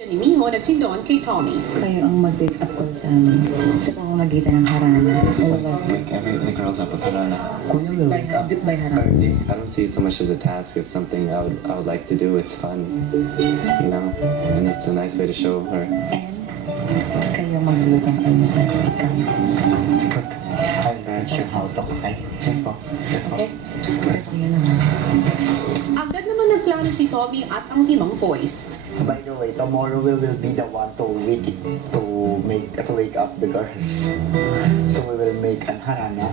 Ni Miho na si Don kay Tommy. Kayo ang mag-pick up call sa amin sa pamamagitan ng harana. Wake the girls up with Harana. Kuya will wake up By harana. Already, I don't see it so much as a task. It's something I would like to do. It's fun, you know, and it's a nice way to show her. And kayo magluluto ng almusal. Ikaw. I'll teach you how to cook. Let's go. Let's go. Okay? Kasi yun naman. Agad naman nagplano si Tommy at ang limang boys. By the way, tomorrow we will be the one to wake up the girls. So we will make an harana.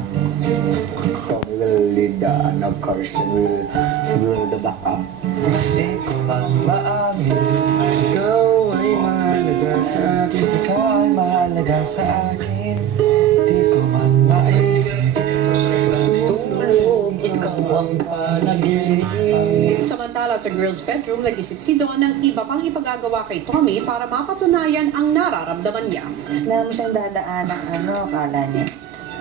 So we will lead the of course, and we will the backup. Di ko man maamin, ikaw ay mahalaga sa akin. Ikaw ay mahalaga sa akin. Di ko man maisip, ikaw ang panaginip. Samantala sa girls' bedroom, nag-isip si Don ng iba pang ipagagawa kay Tommy para mapatunayan ang nararamdaman niya. Na mo siyang dadaan ng akala niya.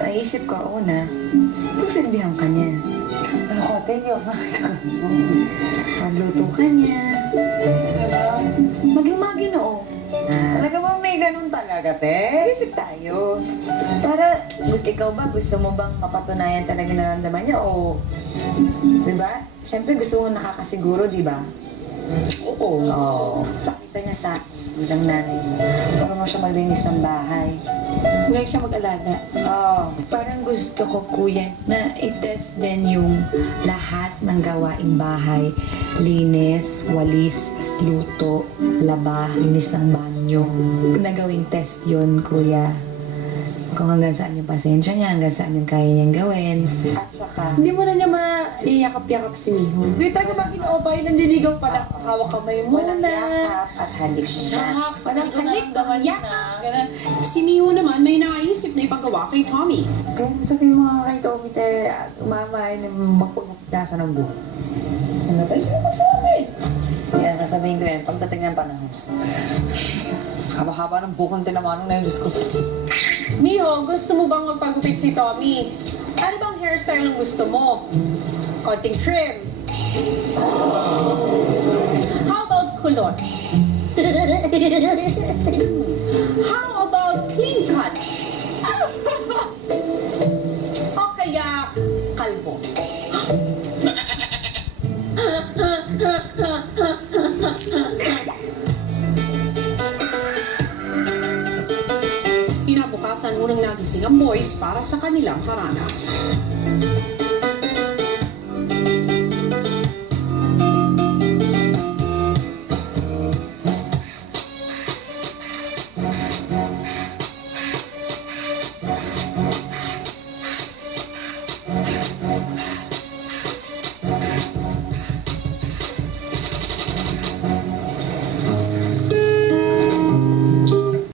Naisip ko una, pagsilbihan ka niya. Ano ko, thank you sa Magluto ka niya. Maging maginoo. Talaga ba may ganun talaga, te? Isip tayo. Para, ikaw ba, gusto mo bang mapatunayan talaga nararamdaman niya o, di ba? Siyempre gusto mo nakakasiguro, di ba? Oo. Oo. Pakita niya sa bilang nanay mo. Para mo siya maglinis ng bahay. Ngayon siya mag-alaga. Oo. Parang gusto ko, kuya, na i-test din yung lahat ng gawaing bahay. Linis, walis, luto, laba, linis ng banyo. Nagawing test yon kuya. Kung hanggang saan yung pasensya niya, hanggang saan yung kaya niyang gawin. At saka, Hindi mo na niya maiyakap-yakap si Miho. Hindi tayo ba kinoopa yun, nandiligaw pala. Hawak kamay walang muna. yakap at halik siya. Parang halik, yakap. Ganun. Si Miho naman may naisip na ipagawa kay Tommy. Kaya sabihin mo nga kay Tommy, te, umamay na magpagmapagdasa ng buhok. Ano ba? Sino magsabi? Yan, sasabihin ko yan, pagdating ng panahon. Haba-haba ng buhok ng tinamanong na yun, Diyos ko. Miho, gusto mo bang magpagupit si Tommy? Ano bang hairstyle ang gusto mo? Konting trim. How about kulot? How about clean cut? O kaya kalbo? Kinabukasan munang nagising ang boys para sa kanilang harana.